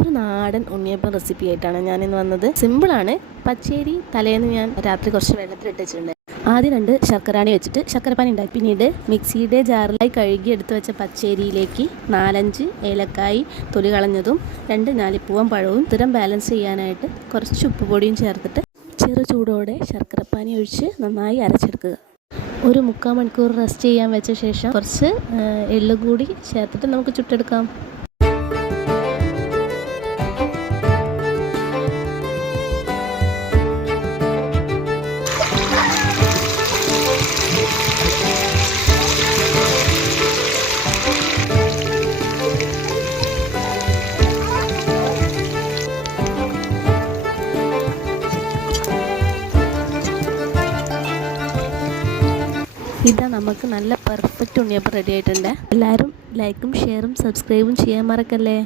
ഒരു നാടൻ ഉണ്ണിയപ്പം റെസിപ്പി ആയിട്ടാണ് ഞാനിന്ന് വന്നത്. സിമ്പിളാണ്. പച്ചരി തലേന്ന് ഞാൻ രാത്രി കുറച്ച് വെള്ളത്തിലിട്ട് വെച്ചിട്ടുണ്ട്. ആദ്യം 2 ശർക്കരാണി വെച്ചിട്ട് ശർക്കരപ്പാനി ഉണ്ടാക്കി. പിന്നീട് മിക്സിയുടെ ജാറിലായി കഴുകി എടുത്ത് വെച്ച പച്ചരിയിലേക്ക് 4-5 ഏലക്കായി തൊലി കളഞ്ഞതും 2 ഞാലിപ്പൂവൻ പഴവും ഇത്തരം ബാലൻസ് ചെയ്യാനായിട്ട് കുറച്ച് ഉപ്പുപൊടിയും ചേർത്തിട്ട് ചെറു ചൂടോടെ ശർക്കരപ്പാനി ഒഴിച്ച് നന്നായി അരച്ചെടുക്കുക. ഒരു 3/4 മണിക്കൂർ റെസ്റ്റ് ചെയ്യാൻ വെച്ച ശേഷം കുറച്ച് എള്ള് കൂടി ചേർത്തിട്ട് നമുക്ക് ചുട്ടെടുക്കാം. ഇതാ നമുക്ക് നല്ല പെർഫെക്റ്റ് ഉണ്ണിയപ്പം റെഡി ആയിട്ടുണ്ട്. എല്ലാവരും ലൈക്കും ഷെയറും സബ്സ്ക്രൈബും ചെയ്യാൻ മറക്കല്ലേ.